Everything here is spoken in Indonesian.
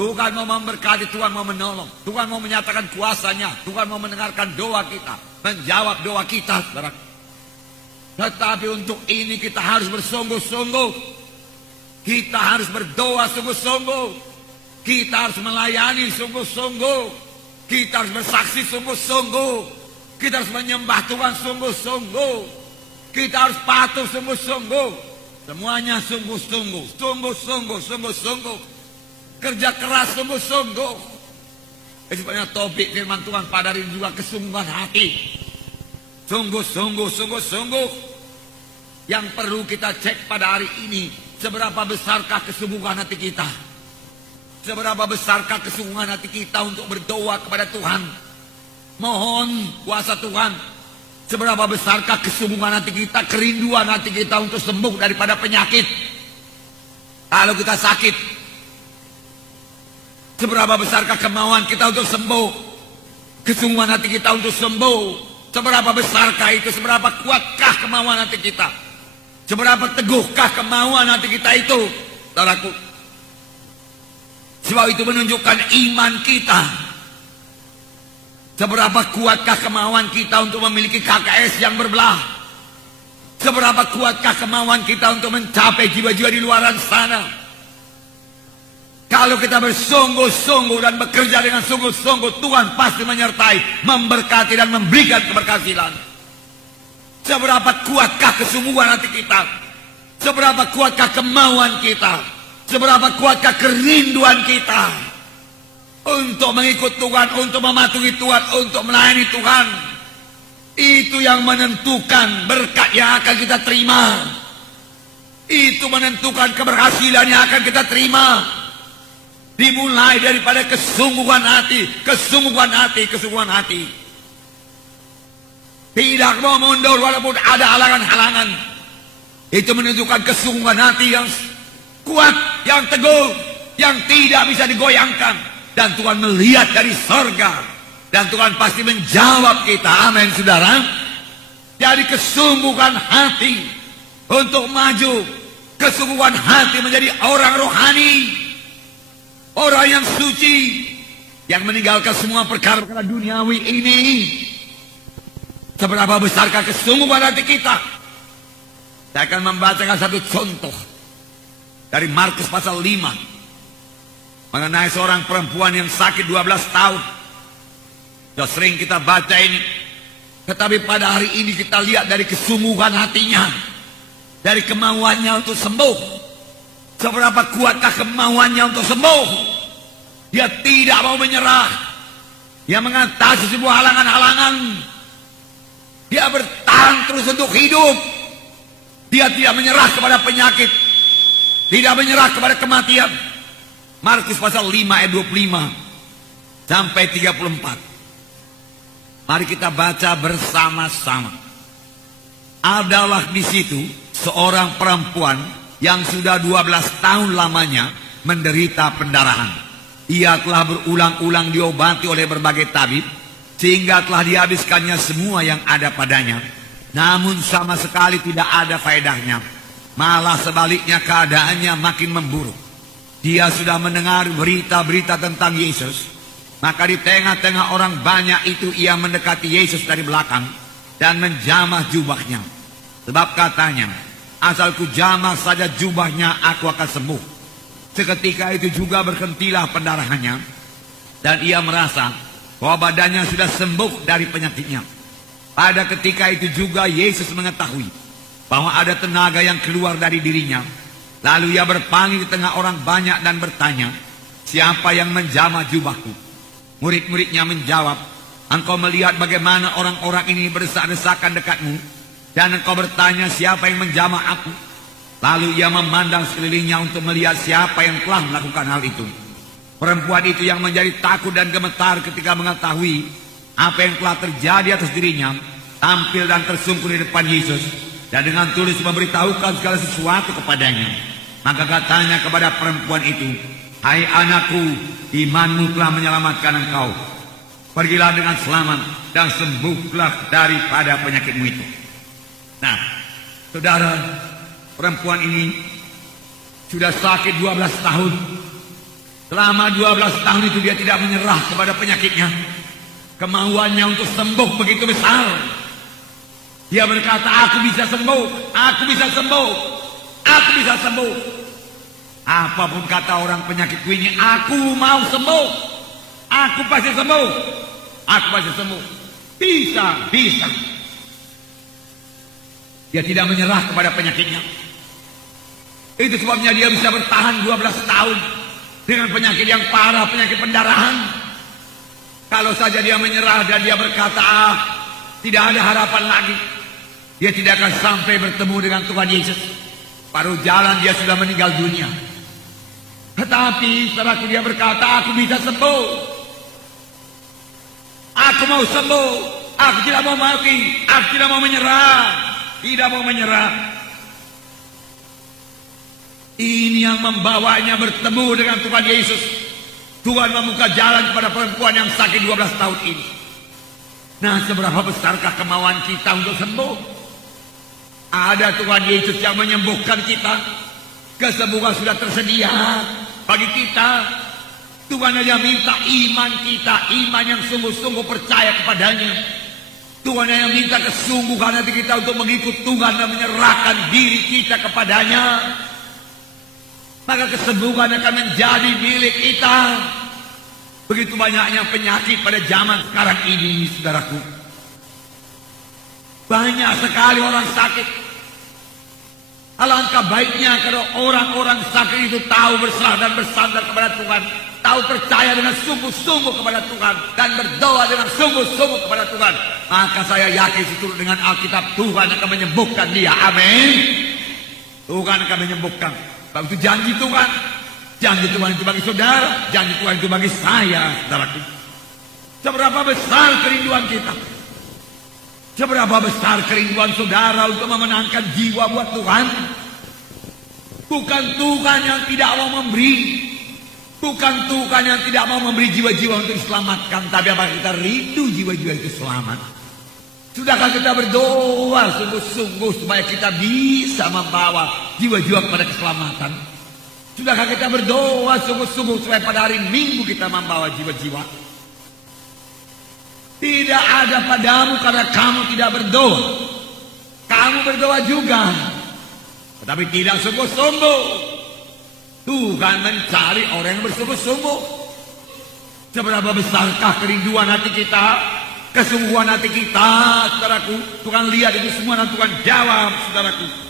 Tuhan mau memberkati, Tuhan mau menolong, Tuhan mau menyatakan kuasanya, Tuhan mau mendengarkan doa kita, menjawab doa kita, saudara. Tetapi untuk ini kita harus bersungguh-sungguh. Kita harus berdoa sungguh-sungguh. Kita harus melayani sungguh-sungguh. Kita harus bersaksi sungguh-sungguh. Kita harus menyembah Tuhan sungguh-sungguh. Kita harus patuh sungguh-sungguh. Semuanya sungguh-sungguh. Sungguh-sungguh, sungguh-sungguh. Kerja keras sungguh-sungguh. Sebabnya topik firman Tuhan pada hari ini juga kesungguhan hati. Sungguh-sungguh, sungguh-sungguh. Yang perlu kita cek pada hari ini, seberapa besarkah kesungguhan hati kita? Seberapa besarkah kesungguhan hati kita untuk berdoa kepada Tuhan? Mohon kuasa Tuhan. Seberapa besarkah kesungguhan hati kita, kerinduan hati kita untuk sembuh daripada penyakit? Kalau kita sakit, seberapa besarkah kemauan kita untuk sembuh? Kesungguhan hati kita untuk sembuh. Seberapa besarkah itu? Seberapa kuatkah kemauan hati kita? Seberapa teguhkah kemauan hati kita itu? Saudaraku, sebab itu menunjukkan iman kita. Seberapa kuatkah kemauan kita untuk memiliki KKS yang berbelah? Seberapa kuatkah kemauan kita untuk mencapai jiwa-jiwa di luar sana? Kalau kita bersungguh-sungguh dan bekerja dengan sungguh-sungguh, Tuhan pasti menyertai, memberkati dan memberikan keberhasilan. Seberapa kuatkah kesungguhan hati kita? Seberapa kuatkah kemauan kita? Seberapa kuatkah kerinduan kita untuk mengikut Tuhan, untuk mematuhi Tuhan, untuk melayani Tuhan? Itu yang menentukan berkat yang akan kita terima. Itu menentukan keberhasilan yang akan kita terima. Dimulai daripada kesungguhan hati, kesungguhan hati, kesungguhan hati. Tidak mau mundur walaupun ada halangan-halangan. Itu menunjukkan kesungguhan hati yang kuat, yang teguh, yang tidak bisa digoyangkan. Dan Tuhan melihat dari sorga. Dan Tuhan pasti menjawab kita. Amin, saudara. Jadi kesungguhan hati untuk maju. Kesungguhan hati menjadi orang rohani. Orang yang suci. Yang meninggalkan semua perkara-perkara duniawi ini. Seberapa besarkah kesungguhan hati kita? Saya akan membacakan satu contoh dari Markus pasal 5 mengenai seorang perempuan yang sakit 12 tahun. Sudah sering kita baca ini, tetapi pada hari ini kita lihat dari kesungguhan hatinya, dari kemauannya untuk sembuh. Seberapa kuatkah kemauannya untuk sembuh? Dia tidak mau menyerah. Dia mengatasi sebuah halangan-halangan. Dia bertahan terus untuk hidup. Dia tidak menyerah kepada penyakit. Tidak menyerah kepada kematian. Markus pasal 5 ayat 25 sampai 34. Mari kita baca bersama-sama. Adalah di situ seorang perempuan yang sudah 12 tahun lamanya menderita pendarahan. Ia telah berulang-ulang diobati oleh berbagai tabib, sehingga telah dihabiskannya semua yang ada padanya. Namun sama sekali tidak ada faedahnya. Malah sebaliknya keadaannya makin memburuk. Dia sudah mendengar berita-berita tentang Yesus. Maka di tengah-tengah orang banyak itu ia mendekati Yesus dari belakang dan menjamah jubahnya. Sebab katanya, asal ku jamah saja jubahnya aku akan sembuh. Seketika itu juga berhentilah pendarahannya. Dan ia merasa bahwa badannya sudah sembuh dari penyakitnya. Pada ketika itu juga Yesus mengetahui bahwa ada tenaga yang keluar dari dirinya. Lalu ia berpaling di tengah orang banyak dan bertanya, siapa yang menjamah jubahku? Murid-muridnya menjawab, engkau melihat bagaimana orang-orang ini berdesak-desakan dekatmu, dan engkau bertanya siapa yang menjamah aku? Lalu ia memandang sekelilingnya untuk melihat siapa yang telah melakukan hal itu. Perempuan itu yang menjadi takut dan gemetar ketika mengetahui apa yang telah terjadi atas dirinya, tampil dan tersungkur di depan Yesus, dan dengan tulus memberitahukan segala sesuatu kepadanya. Maka katanya kepada perempuan itu, hai anakku, imanmu telah menyelamatkan engkau. Pergilah dengan selamat dan sembuhlah daripada penyakitmu itu. Nah, saudara, perempuan ini sudah sakit 12 tahun. Selama 12 tahun itu dia tidak menyerah kepada penyakitnya. Kemauannya untuk sembuh begitu besar. Dia berkata, aku bisa sembuh, aku bisa sembuh, aku bisa sembuh. Apapun kata orang penyakitku ini, aku mau sembuh. Aku pasti sembuh. Aku pasti sembuh. Bisa. Dia tidak menyerah kepada penyakitnya. Itu sebabnya dia bisa bertahan 12 tahun dengan penyakit yang parah, penyakit pendarahan. Kalau saja dia menyerah dan dia berkata, tidak ada harapan lagi, dia tidak akan sampai bertemu dengan Tuhan Yesus. Paruh jalan dia sudah meninggal dunia. Tetapi setelah dia berkata, aku bisa sembuh. Aku mau sembuh. Aku tidak mau mati. Aku tidak mau menyerah. Tidak mau menyerah. Ini yang membawanya bertemu dengan Tuhan Yesus. Tuhan membuka jalan kepada perempuan yang sakit 12 tahun ini. Nah, seberapa besarkah kemauan kita untuk sembuh? Ada Tuhan Yesus yang menyembuhkan kita. Kesembuhan sudah tersedia bagi kita. Tuhan hanya minta iman kita, iman yang sungguh-sungguh percaya kepadanya. Tuhan hanya minta kesungguhan hati kita untuk mengikut Tuhan dan menyerahkan diri kita kepadanya. Maka kesembuhan akan menjadi milik kita. Begitu banyaknya penyakit pada zaman sekarang ini, saudaraku. Banyak sekali orang sakit. Alangkah baiknya kalau orang-orang sakit itu tahu berserah dan bersandar kepada Tuhan. Tahu percaya dengan sungguh-sungguh kepada Tuhan. Dan berdoa dengan sungguh-sungguh kepada Tuhan. Maka saya yakin seturut dengan Alkitab, Tuhan akan menyembuhkan dia. Amin. Tuhan akan menyembuhkan. Sebab itu janji Tuhan. Janji Tuhan itu bagi saudara. Janji Tuhan itu bagi saya, saudaraku. Seberapa besar kerinduan kita. Seberapa besar kerinduan saudara untuk memenangkan jiwa buat Tuhan. Bukan Tuhan yang tidak mau memberi. Bukan Tuhan yang tidak mau memberi jiwa-jiwa untuk diselamatkan. Tapi apakah kita rindu jiwa-jiwa itu selamat? Sudahkah kita berdoa sungguh-sungguh supaya kita bisa membawa jiwa-jiwa kepada keselamatan? Sudahkah kita berdoa sungguh-sungguh supaya pada hari Minggu kita membawa jiwa-jiwa? Tidak ada padamu karena kamu tidak berdoa. Kamu berdoa juga, tetapi tidak sungguh-sungguh. Tuhan mencari orang yang bersungguh-sungguh. Seberapa besarkah kerinduan hati kita, kesungguhan hati kita, saudaraku. Tuhan lihat itu semua dan Tuhan jawab, saudaraku.